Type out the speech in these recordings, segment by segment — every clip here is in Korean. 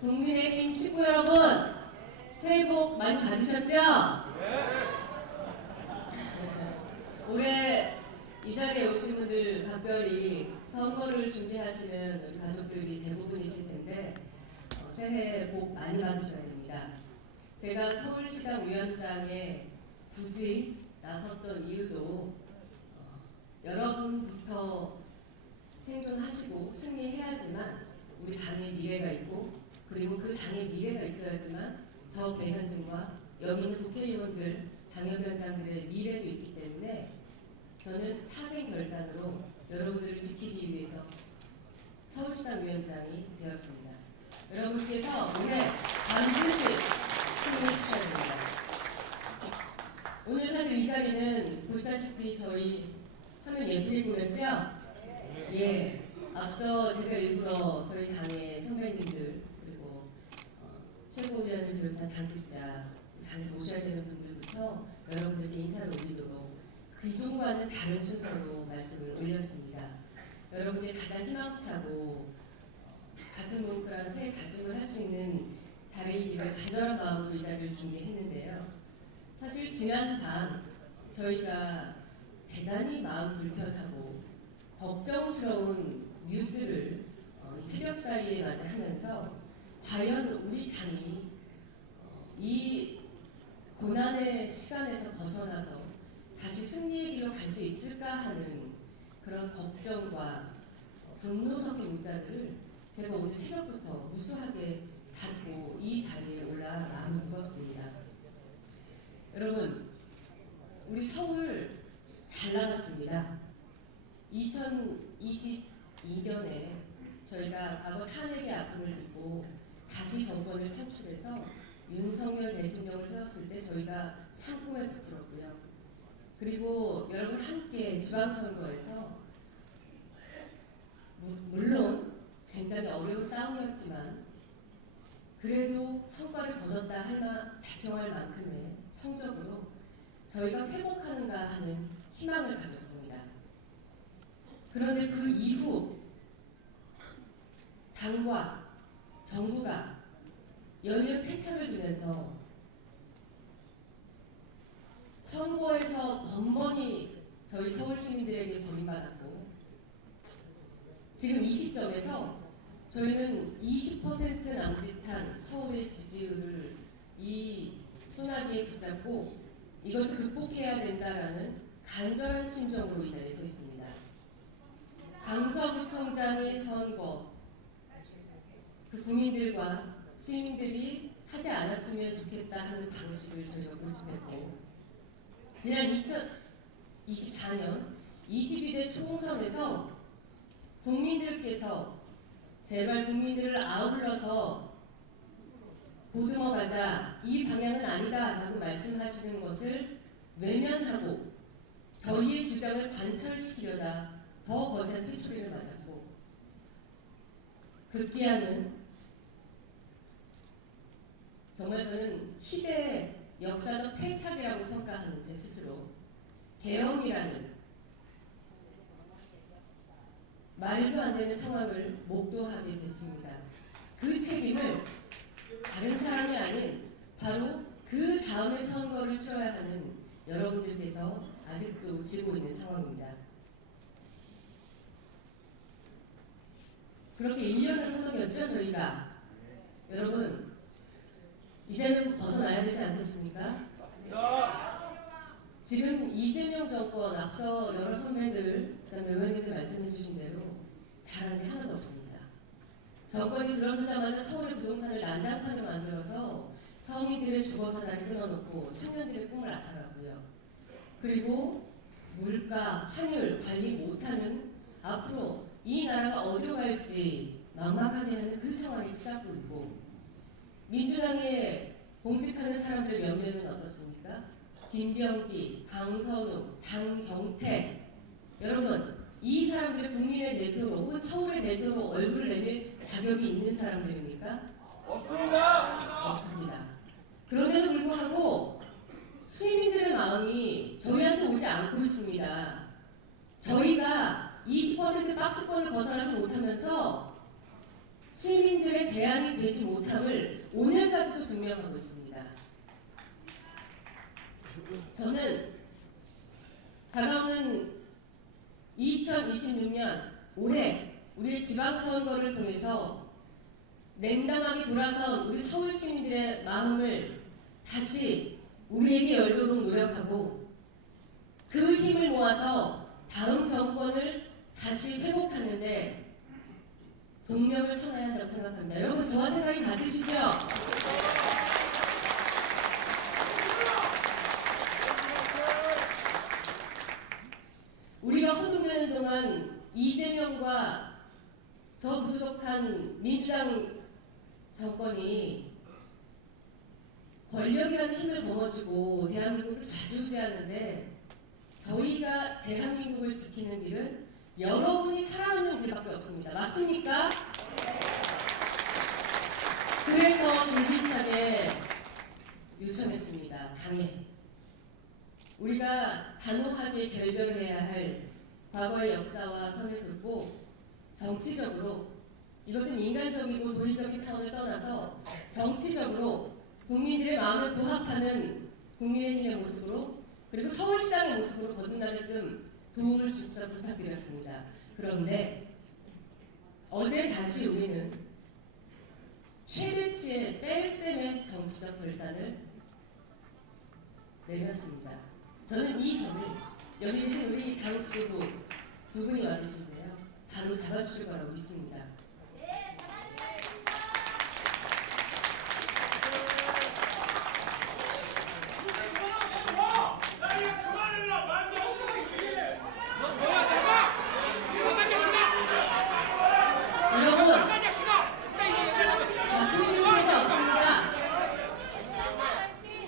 국민의힘 식구 여러분, 새해 복 많이 받으셨죠? 올해 이 자리에 오신 분들 각별히 선거를 준비하시는 우리 가족들이 대부분이실 텐데 새해 복 많이 받으셔야 됩니다. 제가 서울시당 위원장에 굳이 나섰던 이유도 여러분부터 생존하시고 승리해야지만 우리 당의 미래가 있고, 그리고 그 당의 미래가 있어야지만 저 배현진과 여기 있는 국회의원들, 당협위원장들의 미래도 있기 때문에 저는 사생결단으로 여러분들을 지키기 위해서 서울시당 위원장이 되었습니다. 여러분께서 올해 반드시 승리해 주셔야 됩니다. 오늘 사실 이 자리는 보시다시피 저희 화면 예쁘게 보였죠? 예. 앞서 제가 일부러 저희 당의 선배님들 그리고 최고위원을 비롯한 당직자, 당에서 모셔야 되는 분들부터 여러분들께 인사를 올리도록 그 이전과는 다른 순서로 말씀을 올렸습니다. 여러분의 가장 희망차고 가슴 뭉클한 새해 다짐을 할 수 있는 자리이기를 간절한 마음으로 이 자리를 준비했는데요. 사실 지난 밤 저희가 대단히 마음 불편하고 걱정스러운 뉴스를 새벽 사이에 맞이하면서 과연 우리 당이 이 고난의 시간에서 벗어나서 다시 승리의 길로 갈 수 있을까 하는 그런 걱정과 분노 섞인 문자들을 제가 오늘 새벽부터 무수하게 받고 이 자리에 올라 마음을 무겁습니다. 여러분, 우리 서울 잘 나갔습니다. 2022년에 저희가 과거 탄핵의 아픔을 딛고 다시 정권을 창출해서 윤석열 대통령을 세웠을 때 저희가 상kum에 부풀었고요. 그리고 여러분 함께 지방선거에서 물론 굉장히 어려운 싸움이었지만 그래도 성과를 거뒀다 자평할 만큼의 성적으로 저희가 회복하는가 하는 희망을 가졌습니다. 그런데 그 이후 당과 정부가 연일 패착을 두면서 선거에서 번번이 저희 서울 시민들에게 버림받았고, 지금 이 시점에서 저희는 20% 남짓한 서울의 지지율을 이 소나기에 붙잡고 이것을 극복해야 된다라는 간절한 심정으로 이 자리에 서 있습니다. 강서구청장의 선거, 그 국민들과 시민들이 하지 않았으면 좋겠다 하는 방식을 저희가 고집했고, 지난 2024년 22대 총선에서 국민들께서 제발 국민들을 아울러서 보듬어 가자, 이 방향은 아니다 라고 말씀하시는 것을 외면하고 저희의 주장을 관철시키려다 더 거센 회초리를 맞았고, 급기야는 정말 저는 희대의 역사적 패착이라고 평가하는 제 스스로 계엄이라는 말도 안 되는 상황을 목도하게 됐습니다. 그 책임을 다른 사람이 아닌 바로 그 다음에 선거를 치러야 하는 여러분들께서 아직도 지고 있는 상황입니다. 그렇게 1년을 허덕였죠, 저희가. 여러분, 이제는 벗어나야 되지 않겠습니까? 지금 이재명 정권, 앞서 여러 선배들, 그다음에 의원님들 말씀해 주신 대로 잘한 게 하나도 없습니다. 정권이 들어서자마자 서울의 부동산을 난장판으로 만들어서 서민들의 주거사다리 끊어놓고 청년들의 꿈을 앗아갔고요. 그리고 물가, 환율 관리 못하는, 앞으로 이 나라가 어디로 갈지 막막하게 하는 그 상황에 치닫고 있고, 민주당에 봉직하는 사람들의 면면은 어떻습니까? 김병기, 강선우, 장경태, 여러분, 이 사람들이 국민의 대표로 혹은 서울의 대표로 얼굴을 내밀 자격이 있는 사람들입니까? 없습니다. 없습니다. 그런데도 불구하고 시민들의 마음이 저희한테 오지 않고 있습니다. 저희가 20% 박스권을 벗어나지 못하면서 시민들의 대안이 되지 못함을 오늘까지도 증명하고 있습니다. 저는 다가오는 2026년 올해 우리의 지방선거를 통해서 냉담하게 돌아선 우리 서울 시민들의 마음을 다시 우리에게 열도록 노력하고 그 힘을 모아서 다음 정권을 다시 회복하는데 동력을 삼아야 한다고 생각합니다. 여러분 저와 생각이 같으시죠? 우리가 허둥대는 동안 이재명과 저 부도덕한 민주당 정권이 권력이라는 힘을 거머쥐고 대한민국을 좌지우지하는데 저희가 대한민국을 지키는 길은 여러분이 살아남는 길밖에 없습니다. 맞습니까? 그래서 줄기차게 요청했습니다. 당에 우리가 단호하게 결별해야 할 과거의 역사와 선을 긋고 정치적으로 이것은 인간적이고 도의적인 차원을 떠나서 정치적으로 국민들의 마음을 부합하는 국민의힘의 모습으로 그리고 서울시장의 모습으로 거듭나게끔 도움을 주셔서 부탁드렸습니다. 그런데 어제 다시 우리는 최대치의 뺄셈의 정치적 결단을 내렸습니다. 저는 이 점을 여기 계신 우리 당 지도부 두 분이 와 계신데요. 바로 잡아주실 거라고 믿습니다. 여러분 다투실 필요가 없습니다.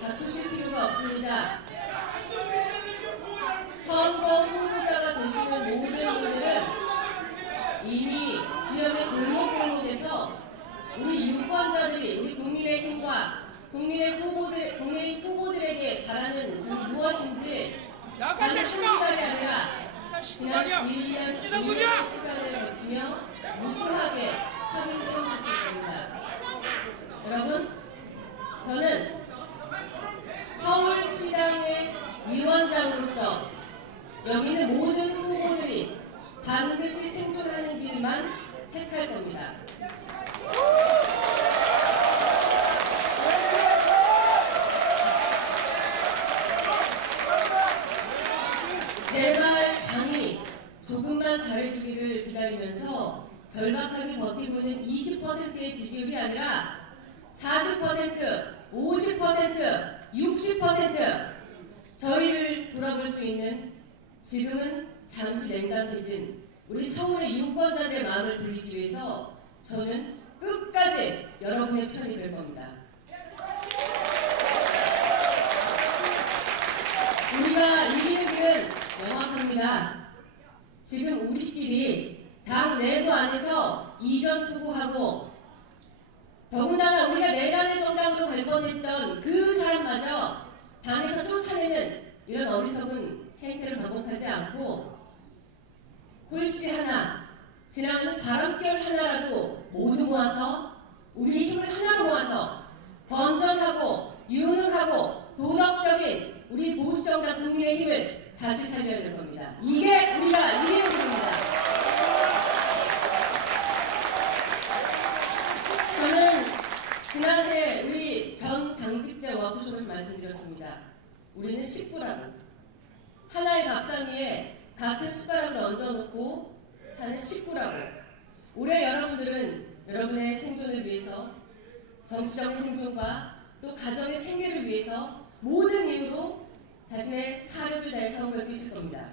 다투실 필요가 없습니다. 선거 후보자가 되시는 모든 분들은 이미 지역의 골목골목에서 우리 유권자들이 우리 국민의힘과 국민의 후보들에게 바라는 점이 무엇인지 단 한두 달이 아니라 지난 1년 2년의 시간을 거치며 무수하게 확인해 오셨을 겁니다. 여러분, 저는 서울시장의 위원장으로서 여기 있는 모든 후보들이 반드시 생존하는 길만 택할 겁니다. 제발 당이 조금만 잘해주기를 기다리면서 절박하게 버티고 있는 20%의 지지율이 아니라 40%, 50%, 60% 저희를 돌아볼 수 있는 지금은 잠시 냉담해진 우리 서울의 유권자들의 마음을 돌리기 위해서 저는 끝까지 여러분의 편이 될 겁니다. 우리가 이기는 길은 명확합니다. 지금 우리끼리 당 내부 안에서 이전 투구하고 더군다나 우리가 내란의 정당으로 갈 뻔했던 그 사람마저 당에서 쫓아내는 이런 어리석은 행태를 반복하지 않고 홀씨 하나, 지나가는 바람결 하나라도 모두 모아서 우리의 힘을 하나로 모아서 건전하고 유능하고 도덕적인 우리 보수정당 국민의 힘을 다시 살려야 될 겁니다. 이게 우리가 이기는 길입니다. 저는 지난해 우리 전 당직자 워크숍에서 말씀드렸습니다. 우리는 식구라고 하나의 밥상 위에 같은 숟가락을 얹어놓고 사는 식구라고. 올해 여러분들은 여러분의 생존을 위해서 정치적인 생존과 또 가정의 생계를 위해서 모든 이유로 자신의 사력을 다해 선거에 뛰실 겁니다.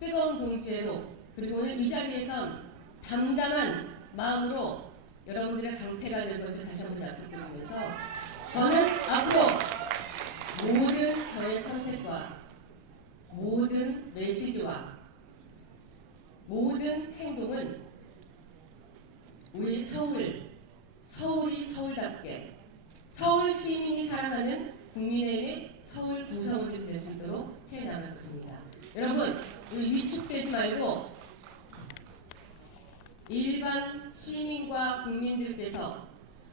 뜨거운 동지애로 그리고 오늘 이 자리에선 담담한 마음으로 여러분들의 강패가 될 것을 다시 한번 약속드리면서 저는 앞으로 모든 저의 선택과 모든 메시지와 모든 행동은 우리 서울이 서울답게 서울 시민이 사랑하는 국민의힘의 서울 구성원들이 될 수 있도록 해나갈 것입니다. 여러분, 우리 위축되지 말고 일반 시민과 국민들께서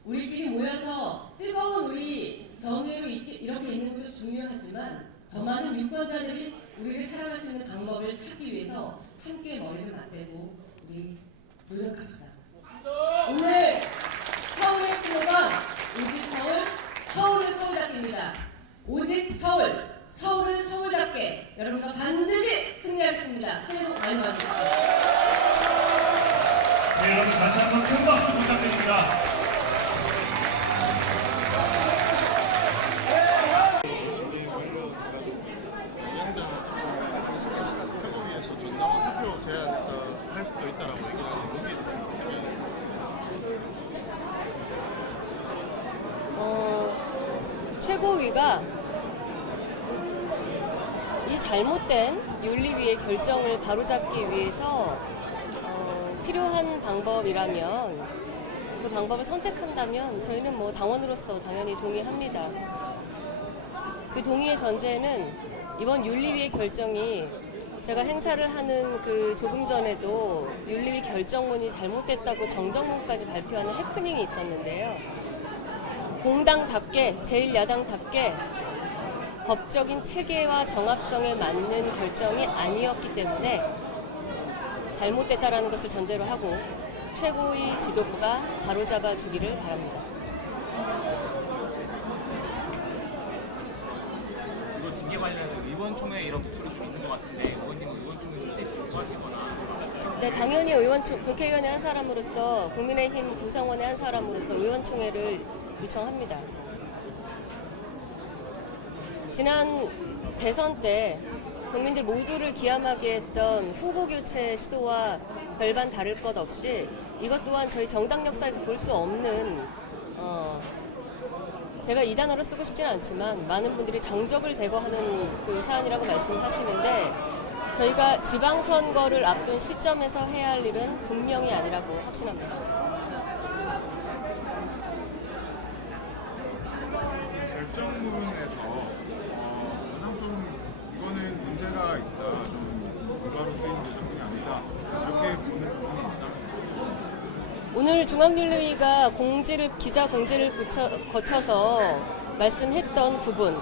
우리끼리 모여서 뜨거운 우리 전후회로 이렇게 있는 것도 중요하지만 더 많은 유권자들이 우리를 사랑할 수 있는 방법을 찾기 위해서 함께 머리를 맞대고 우리 노력합시다. 오늘 서울의 슬로건 오직 서울, 서울을 서울답게입니다. 오직 서울, 서울을 서울답게 여러분과 반드시 승리하겠습니다. 새해 복 많이 받으십시오. 네, 여러분 다시 한번 큰 박수 부탁드립니다. 최고위에서 전당원 투표 제한할 수도 있다라고 얘기하는 거기에 최고위가 이 잘못된 윤리위의 결정을 바로잡기 위해서 필요한 방법이라면 그 방법을 선택한다면 저희는 뭐 당원으로서 당연히 동의합니다. 그 동의의 전제는 이번 윤리위의 결정이 제가 행사를 하는 그 조금 전에도 윤리위 결정문이 잘못됐다고 정정문까지 발표하는 해프닝이 있었는데요. 공당답게 제1야당답게 법적인 체계와 정합성에 맞는 결정이 아니었기 때문에 잘못됐다라는 것을 전제로 하고 최고위 지도부가 바로잡아 주기를 바랍니다. 이거 징계 관련해서 의원총회 이런 목소리 좀 있는 것 같은데 의원님은 의원총회 솔직히 좋아하시거나 네, 당연히 국회의원의 한 사람으로서 국민의힘 구성원의 한 사람으로서 의원총회를 요청합니다. 지난 대선 때 국민들 모두를 기함하게 했던 후보 교체 시도와 별반 다를 것 없이 이것 또한 저희 정당 역사에서 볼 수 없는 제가 이 단어를 쓰고 싶지는 않지만 많은 분들이 정적을 제거하는 그 사안이라고 말씀하시는데 저희가 지방선거를 앞둔 시점에서 해야 할 일은 분명히 아니라고 확신합니다. 결정문에서 가장 좀 이거는 문제가 있다, 좀 불가로 쓰인 결정문이 아니다 이렇게 보는 부분이 있다. 오늘 중앙윤리위가 기자 공지를 거쳐서 말씀했던 부분,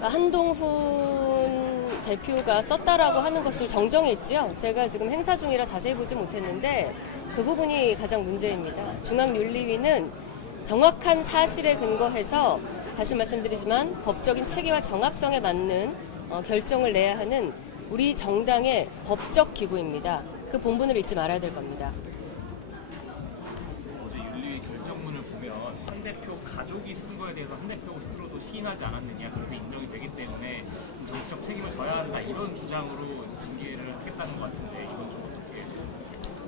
한동훈 대표가 썼다라고 하는 것을 정정했지요. 제가 지금 행사 중이라 자세히 보지 못했는데 그 부분이 가장 문제입니다. 중앙윤리위는 정확한 사실에 근거해서 다시 말씀드리지만 법적인 체계와 정합성에 맞는 결정을 내야 하는 우리 정당의 법적 기구입니다. 그 본분을 잊지 말아야 될 겁니다. 어제 윤리위 결정문을 보면 한 대표 가족이 쓴 거에 대해서 한 대표 스스로도 시인하지 않았느냐 그래서 인정이 되기 때문에 정치적 책임을 져야 한다 이런 주장으로 징계를 하겠다는 것 같은데 이건 좀 어떻게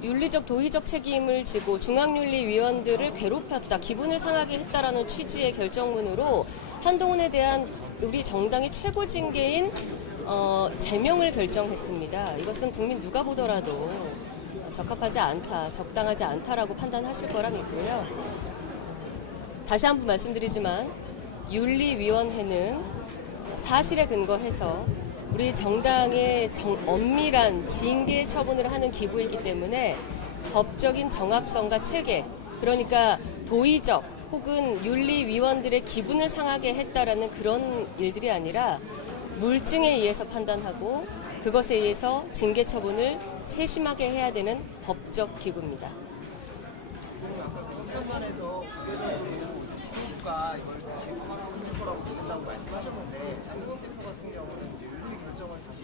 윤리적 도의적 책임을 지고 중앙윤리위원들을 괴롭혔다, 기분을 상하게 했다라는 취지의 결정문으로 한동훈에 대한 우리 정당의 최고 징계인 제명을 결정했습니다. 이것은 국민 누가 보더라도 적합하지 않다, 적당하지 않다라고 판단하실 거라 믿고요. 다시 한번 말씀드리지만 윤리위원회는 사실에 근거해서 우리 정당의 엄밀한 징계 처분을 하는 기구이기 때문에 법적인 정합성과 체계, 그러니까 도의적 혹은 윤리위원들의 기분을 상하게 했다라는 그런 일들이 아니라 물증에 의해서 판단하고 그것에 의해서 징계 처분을 세심하게 해야 되는 법적 기구입니다. 선관에서 국회적으로 지도부가 이걸 다시 확인할 거라고 믿는다고 말씀하셨는데 장동원 대표 같은 경우는 이제 윤리 결정을 다시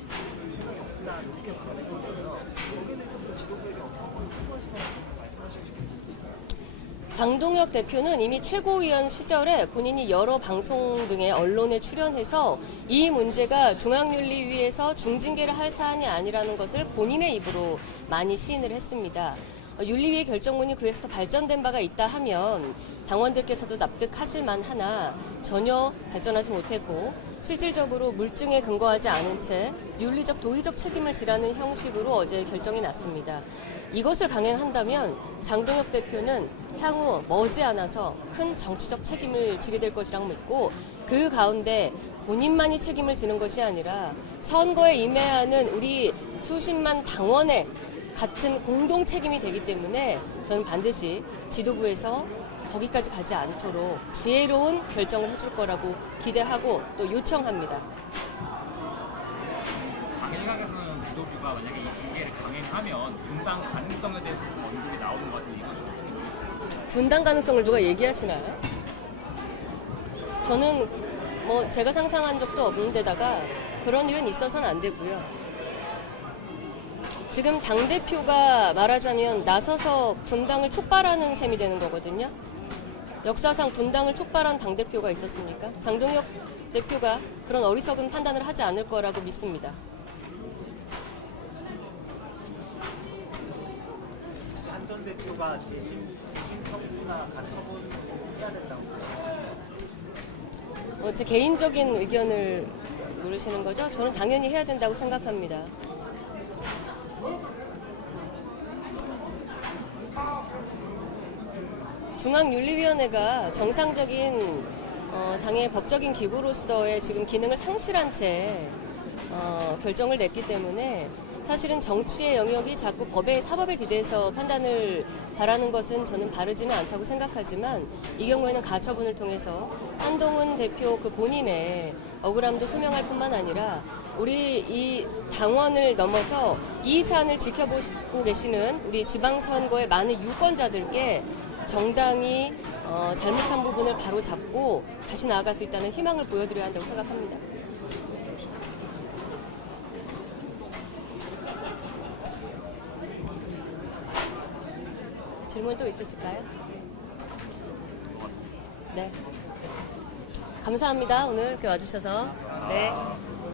생각이 없다 이렇게 말해보고요. 여기에 대해서 좀 지도부에게 어떤 걸 통보하시거나 말씀하시고 싶은 게 있으실까요? 장동혁 대표는 이미 최고위원 시절에 본인이 여러 방송 등의 언론에 출연해서 이 문제가 중앙윤리위에서 중징계를 할 사안이 아니라는 것을 본인의 입으로 많이 시인을 했습니다. 윤리위의 결정문이 그에서 더 발전된 바가 있다 하면 당원들께서도 납득하실 만하나 전혀 발전하지 못했고 실질적으로 물증에 근거하지 않은 채 윤리적 도의적 책임을 지라는 형식으로 어제 결정이 났습니다. 이것을 강행한다면 장동혁 대표는 향후 머지않아서 큰 정치적 책임을 지게 될 것이라고 믿고 그 가운데 본인만이 책임을 지는 것이 아니라 선거에 임해야 하는 우리 수십만 당원의 같은 공동 책임이 되기 때문에 저는 반드시 지도부에서 거기까지 가지 않도록 지혜로운 결정을 해줄 거라고 기대하고 또 요청합니다. 강행학에서는 지도부가 만약에 이 징계를 강행하면 분당 가능성에 대해서 좀 언급이 나오는 것 같은데 이건 좀 어떻게 보세요? 분당 가능성을 누가 얘기하시나요? 저는 뭐 제가 상상한 적도 없는 데다가 그런 일은 있어서는 안 되고요. 지금 당대표가 말하자면 나서서 분당을 촉발하는 셈이 되는 거거든요. 역사상 분당을 촉발한 당대표가 있었습니까? 장동혁 대표가 그런 어리석은 판단을 하지 않을 거라고 믿습니다. 혹시 한 전 대표가 재심 처분이나 가처분 해야 된다고 보시나요? 제 개인적인 의견을 물으시는 거죠? 저는 당연히 해야 된다고 생각합니다. 중앙윤리위원회가 정상적인 당의 법적인 기구로서의 지금 기능을 상실한 채 결정을 냈기 때문에 사실은 정치의 영역이 자꾸 사법에 기대서 판단을 바라는 것은 저는 바르지는 않다고 생각하지만 이 경우에는 가처분을 통해서 한동훈 대표 그 본인의 억울함도 소명할 뿐만 아니라 우리 이 당원을 넘어서 이 사안을 지켜보고 계시는 우리 지방선거의 많은 유권자들께 정당이 잘못한 부분을 바로 잡고 다시 나아갈 수 있다는 희망을 보여드려야 한다고 생각합니다. 질문 또 있으실까요? 네. 감사합니다. 오늘 이렇게 와주셔서. 네.